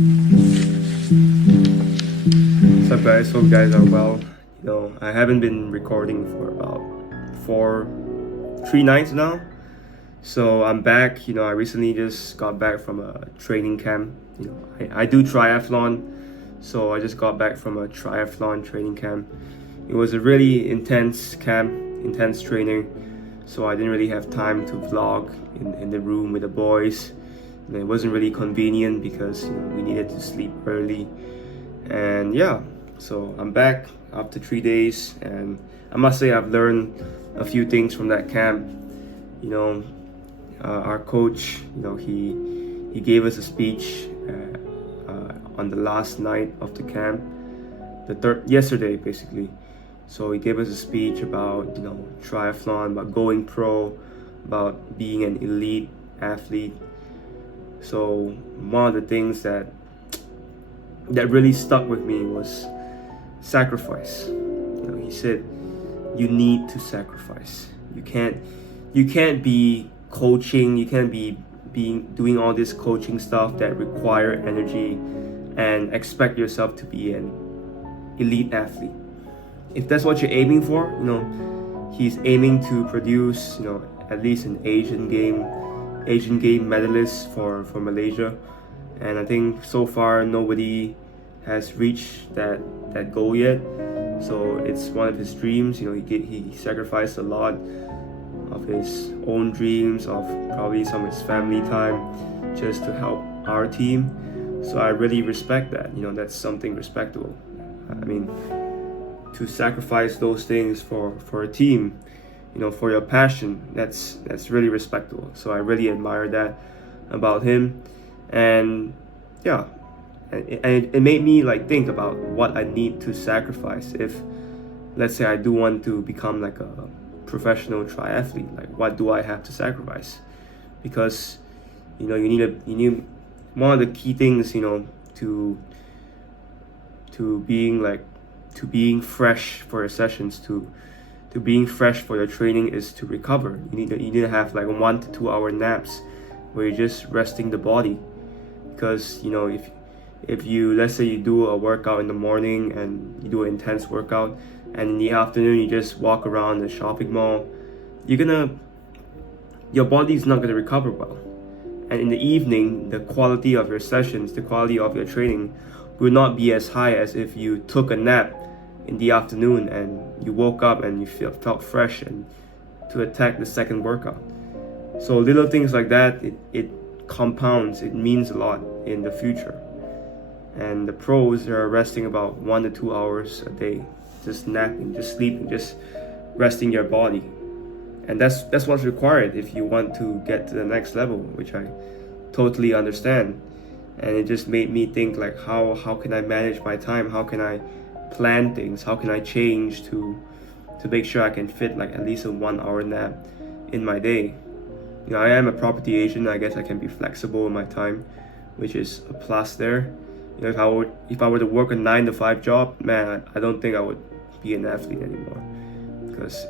What's up, guys? Hope you guys are well. I haven't been recording for about 3 nights now. So I'm back. I recently just got back from a training camp. I do triathlon, so I just got back from a triathlon training camp. It was a really intense camp, intense training. So I didn't really have time to vlog in the room with the boys. And it wasn't really convenient because we needed to sleep early. And yeah, so I'm back after 3 days, and I must say I've learned a few things from that camp. Our coach, he gave us a speech on the last night of the camp, yesterday basically. So he gave us a speech about triathlon, about going pro, about being an elite athlete. So one of the things that really stuck with me was sacrifice. He said you need to sacrifice. You can't be coaching, you can't be doing all this coaching stuff that require energy and expect yourself to be an elite athlete. If that's what you're aiming for, he's aiming to produce, at least an Asian game medalist for Malaysia. And I think so far nobody has reached that goal yet. So it's one of his dreams. He sacrificed a lot of his own dreams, of probably some of his family time, just to help our team. So I really respect that. That's something respectable. I mean, to sacrifice those things for a team, for your passion, that's really respectable. So I really admire that about him. And yeah, and it made me think about what I need to sacrifice if, let's say, I do want to become like a professional triathlete. Like, what do I have to sacrifice? Because you need one of the key things to being fresh for your sessions, to being fresh for your training, is to recover. You need to have 1 to 2 hour naps where you're just resting the body. Because if you, let's say, you do a workout in the morning and you do an intense workout, and in the afternoon you just walk around the shopping mall, your body's not gonna recover well. And in the evening, the quality of your sessions, the quality of your training will not be as high as if you took a nap in the afternoon and you woke up and you felt fresh and to attack the second workout. So little things like that, it compounds, it means a lot in the future. And the pros are resting about 1 to 2 hours a day, just napping, just sleeping, just resting your body. And that's what's required if you want to get to the next level, which I totally understand. And it just made me think, how can I manage my time? How can I plan things? How can I change to make sure I can fit at least a 1 hour nap in my day? I am a property agent. I guess I can be flexible in my time, which is a plus there. If I were to work a 9 to 5 job, man, I don't think I would be an athlete anymore, because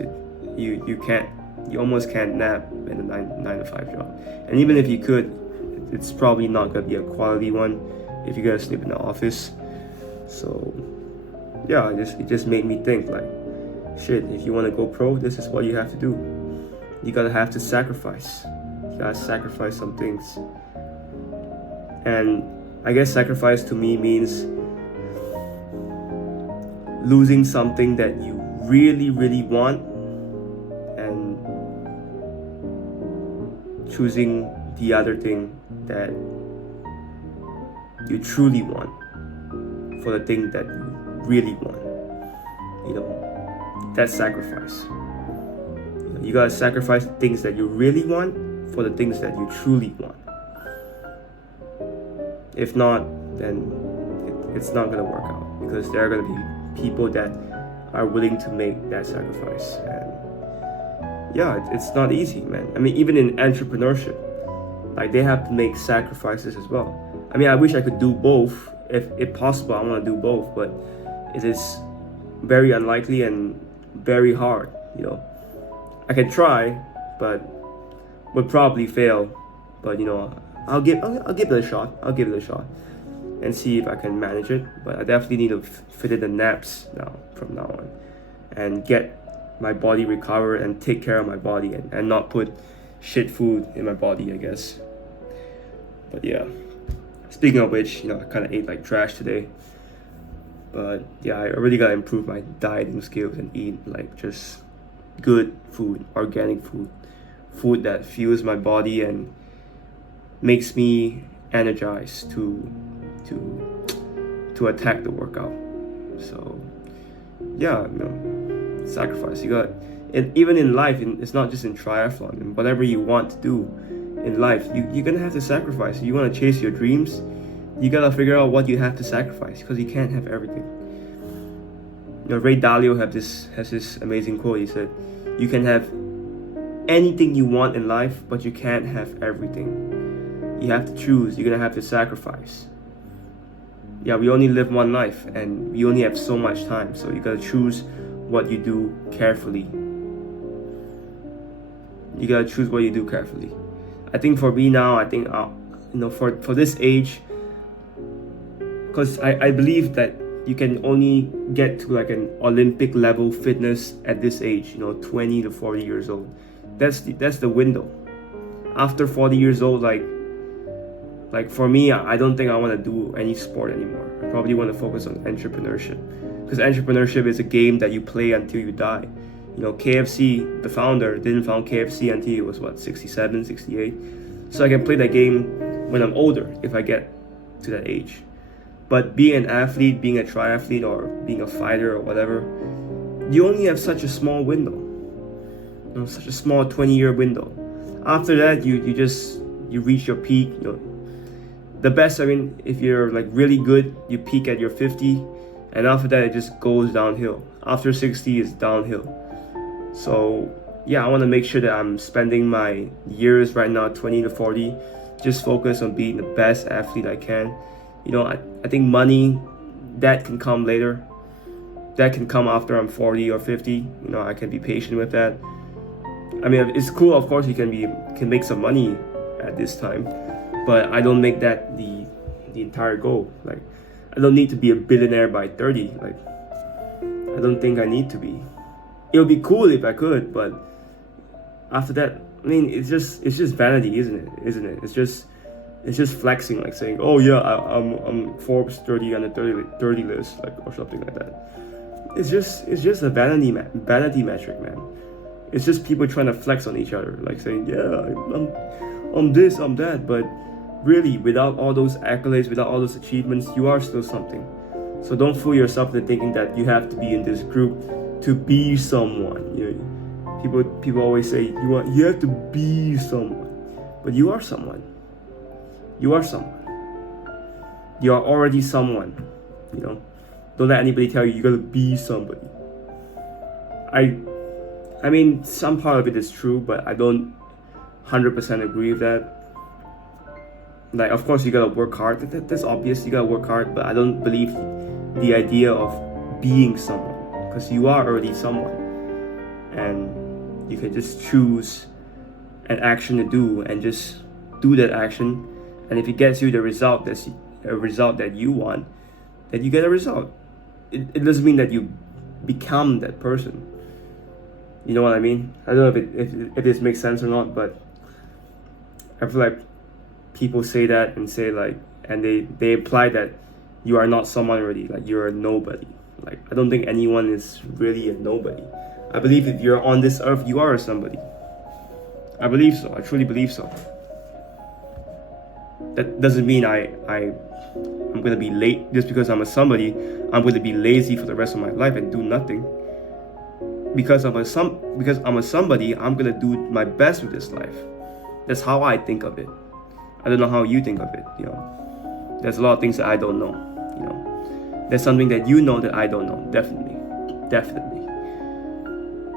you almost can't nap in a 9 to 5 job. And even if you could, it's probably not gonna be a quality one if you're gonna sleep in the office. So yeah, it just made me think, shit, if you want to go pro, this is what you have to do. You have to sacrifice. You gotta sacrifice some things. And I guess sacrifice to me means losing something that you really, really want and choosing the other thing that you truly want for the thing that you really want. That's sacrifice. You gotta sacrifice things that you really want for the things that you truly want. If not, then it's not gonna work out, because there are gonna be people that are willing to make that sacrifice. And yeah, it's not easy, man. I mean, even in entrepreneurship, they have to make sacrifices as well. I mean, I wish I could do both. If possible, I want to do both, but it is very unlikely and very hard. I can try, but would probably fail. But I'll give it a shot. and see if I can manage it. But I definitely need to fit in the naps now from now on, and get my body recovered and take care of my body, and not put shit food in my body, I guess. But yeah, speaking of which, I kind of ate like trash today. But yeah, I really gotta improve my dieting skills and eat like just good food, organic food that fuels my body and makes me energized to attack the workout. So yeah, sacrifice. You got, and even in life, it's not just in triathlon, and whatever you want to do in life, you're gonna have to sacrifice. You want to chase your dreams, you gotta figure out what you have to sacrifice, because you can't have everything. Ray Dalio has this amazing quote. He said, "You can have anything you want in life, but you can't have everything. You have to choose. You're gonna have to sacrifice." Yeah, we only live one life, and we only have so much time, so you gotta choose what you do carefully. You gotta choose what you do carefully. I think for me now, for this age, because I believe that you can only get to like an Olympic level fitness at this age, 20 to 40 years old. That's the window. After 40 years old, like for me, I don't think I want to do any sport anymore. I probably want to focus on entrepreneurship, because entrepreneurship is a game that you play until you die. KFC, the founder, didn't found KFC until he was 67, 68. So I can play that game when I'm older, if I get to that age. But being an athlete, being a triathlete, or being a fighter or whatever, you only have such a small window. Such a small 20-year window. After that, you reach your peak. The best, if you're like really good, you peak at your 50, and after that it just goes downhill. After 60 is downhill. So yeah, I want to make sure that I'm spending my years right now, 20 to 40, just focus on being the best athlete I can. I think money, that can come later. That can come after I'm 40 or 50. I can be patient with that. It's cool, of course, you can make some money at this time, but I don't make that the entire goal. Like, I don't need to be a billionaire by 30. Like, I don't think I need to be. It would be cool if I could, but after that, it's just vanity, isn't it? It's just flexing, like saying, "Oh yeah, I'm Forbes 30 on the 30 list," like, or something like that. It's just a vanity metric, man. It's just people trying to flex on each other, like saying, "Yeah, I'm this, I'm that," but really, without all those accolades, without all those achievements, you are still something. So don't fool yourself into thinking that you have to be in this group to be someone. People always say you have to be someone, but you are someone. You are someone. You are already someone. Don't let anybody tell you gotta be somebody. Some part of it is true, but I don't 100% agree with that. Like, of course, you gotta work hard. That's obvious. You gotta work hard, but I don't believe the idea of being someone, because you are already someone, and you can just choose an action to do and just do that action. And if it gets you the result, that's a result that you want, then you get a result. It doesn't mean that you become that person. You know what I mean? I don't know if this makes sense or not, but I feel like people say that and they imply that you are not someone already, like you're a nobody. Like, I don't think anyone is really a nobody. I believe if you're on this earth, you are somebody. I believe so. I truly believe so. That doesn't mean I'm gonna be late just because I'm a somebody. I'm gonna be lazy for the rest of my life and do nothing. Because I'm a somebody, I'm gonna do my best with this life. That's how I think of it. I don't know how you think of it. There's a lot of things that I don't know. There's something that you know that I don't know. Definitely.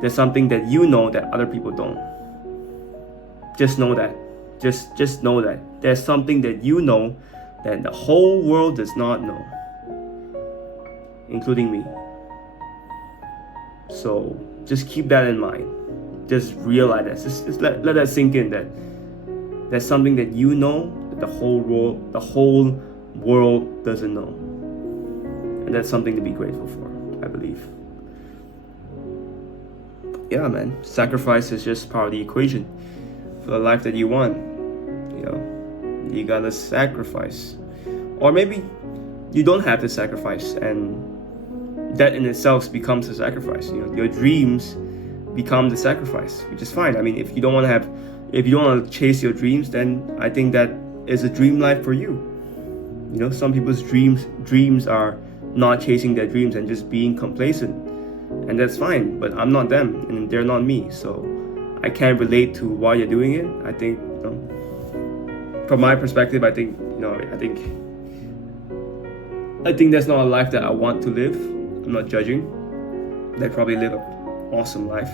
There's something that you know that other people don't. Just know that. Just know that. There's something that you know that the whole world does not know, including me. So just keep that in mind. Just realize that. Just let that sink in, that there's something that you know that the whole world doesn't know. And that's something to be grateful for, I believe. Yeah, man, sacrifice is just part of the equation for the life that you want. You know, you gotta sacrifice. Or maybe you don't have to sacrifice, and that in itself becomes a sacrifice. You know, your dreams become the sacrifice, which is fine. I mean, if you don't want to chase your dreams, then I think that is a dream life for you. You know, some people's dreams are not chasing their dreams and just being complacent, and that's fine. But I'm not them, and they're not me, so I can't relate to why you're doing it. I think, you know, from my perspective, I think that's not a life that I want to live. I'm not judging. They probably live an awesome life,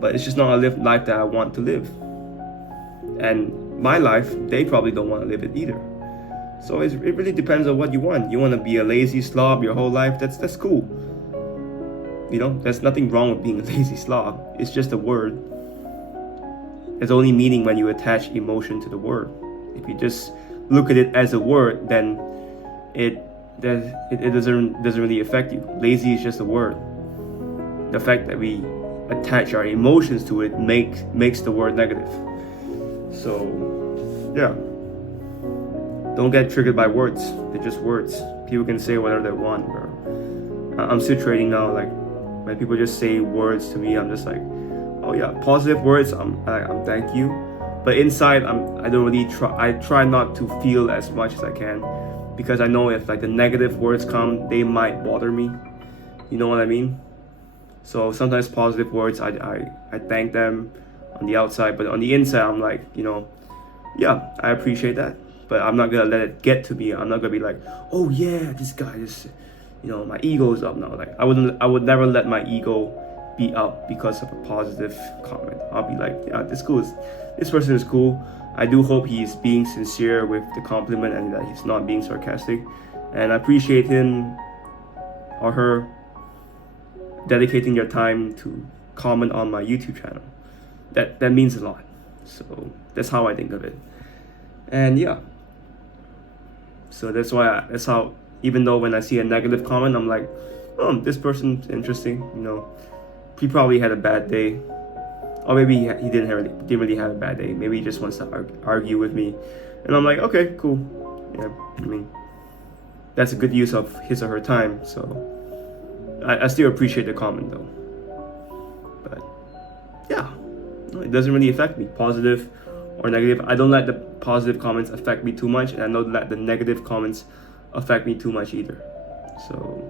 but it's just not a life that I want to live. And my life, they probably don't want to live it either. So it really depends on what you want. You want to be a lazy slob your whole life? That's cool. You know, there's nothing wrong with being a lazy slob. It's just a word. There's only meaning when you attach emotion to the word. If you just look at it as a word, then it doesn't really affect you. Lazy is just a word. The fact that we attach our emotions to it makes the word negative. So, yeah. Don't get triggered by words. They're just words. People can say whatever they want, bro. I'm still trading now. Like, when people just say words to me, I'm just like, oh yeah, positive words. I'm thank you. But inside, I don't really try. I try not to feel as much as I can, because I know if like the negative words come, they might bother me. You know what I mean? So sometimes positive words, I thank them on the outside, but on the inside, I'm like, you know, yeah, I appreciate that, but I'm not gonna let it get to me. I'm not gonna be like, oh yeah, this guy is, you know, my ego is up now. Like I would never let my ego be up because of a positive comment. I'll be like, yeah, this person is cool. I do hope he's being sincere with the compliment and that he's not being sarcastic, and I appreciate him or her dedicating their time to comment on my YouTube channel. That means a lot. So that's how I think of it. And yeah, so that's how, even though when I see a negative comment, I'm like, oh, this person's interesting, you know, he probably had a bad day, or maybe he didn't really have a bad day. Maybe he just wants to argue with me, and I'm like, okay, cool. Yeah, I mean, that's a good use of his or her time. So I still appreciate the comment though. But yeah, no, it doesn't really affect me, positive or negative. I don't let the positive comments affect me too much, and I don't let the negative comments affect me too much either. So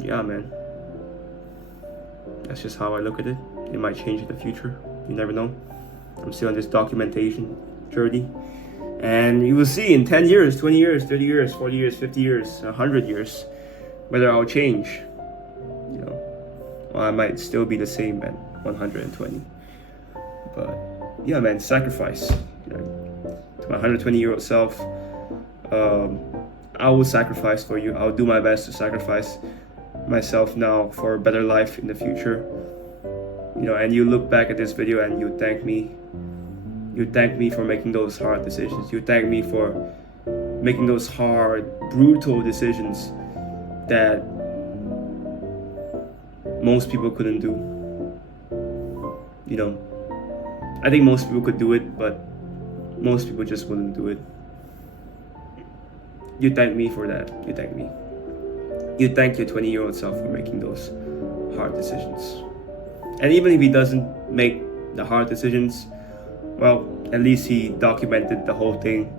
yeah, man, that's just how I look at it. It might change in the future. You never know. I'm still on this documentation journey, and you will see in 10 years, 20 years, 30 years, 40 years, 50 years, 100 years, whether I'll change. You know, or I might still be the same at 120. But yeah, man, sacrifice. You know, to my 120-year-old self, I will sacrifice for you. I'll do my best to sacrifice myself now for a better life in the future. You know, and you look back at this video and you thank me. You thank me for making those hard decisions. You thank me for making those hard, brutal decisions that most people couldn't do. You know, I think most people could do it, but most people just wouldn't do it. You thank me for that. You thank me. You thank your 20-year-old self for making those hard decisions. And even if he doesn't make the hard decisions, well, at least he documented the whole thing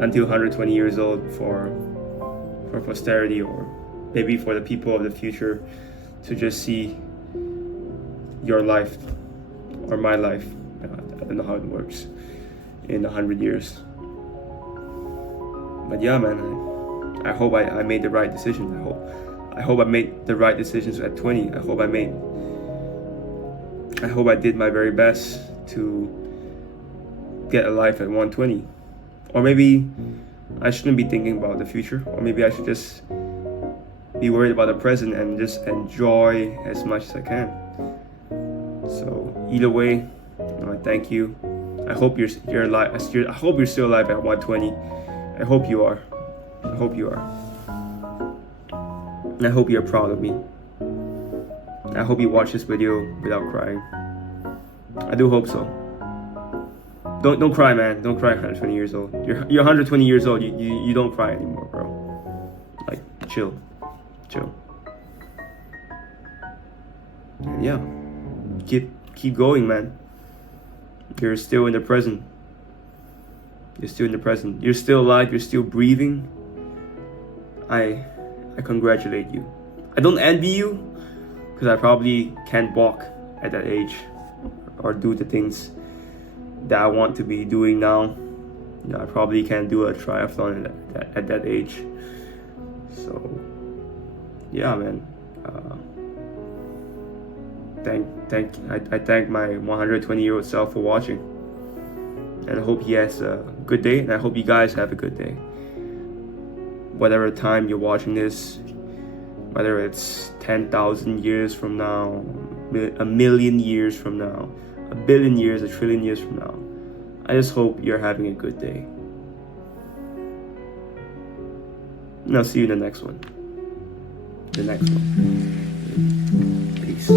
until 120 years old for posterity, or maybe for the people of the future to just see your life or my life. I don't know how it works in 100 years. But yeah, man, I hope I made the right decision. I hope I made the right decisions at 20. I hope I did my very best to get a life at 120. Or maybe I shouldn't be thinking about the future, or maybe I should just be worried about the present and just enjoy as much as I can. So either way, I thank you. I hope you're alive. I hope you're still alive at 120, I hope you are. I hope you are. And I hope you're proud of me. I hope you watch this video without crying. I do hope so. Don't cry, man. Don't cry. 120 years old. You're 120 years old. You don't cry anymore, bro. Like, chill. And yeah, keep going, man. You're still in the present. You're still in the present. You're still alive. You're still breathing. I congratulate you. I don't envy you, because I probably can't walk at that age or do the things that I want to be doing now. You know, I probably can't do a triathlon at that age. So yeah, man. I thank my 120-year-old self for watching, and I hope he has a good day, and I hope you guys have a good day. Whatever time you're watching this, whether it's 10,000 years from now, a million years from now, a billion years, a trillion years from now, I just hope you're having a good day. And I'll see you in the next one. Peace.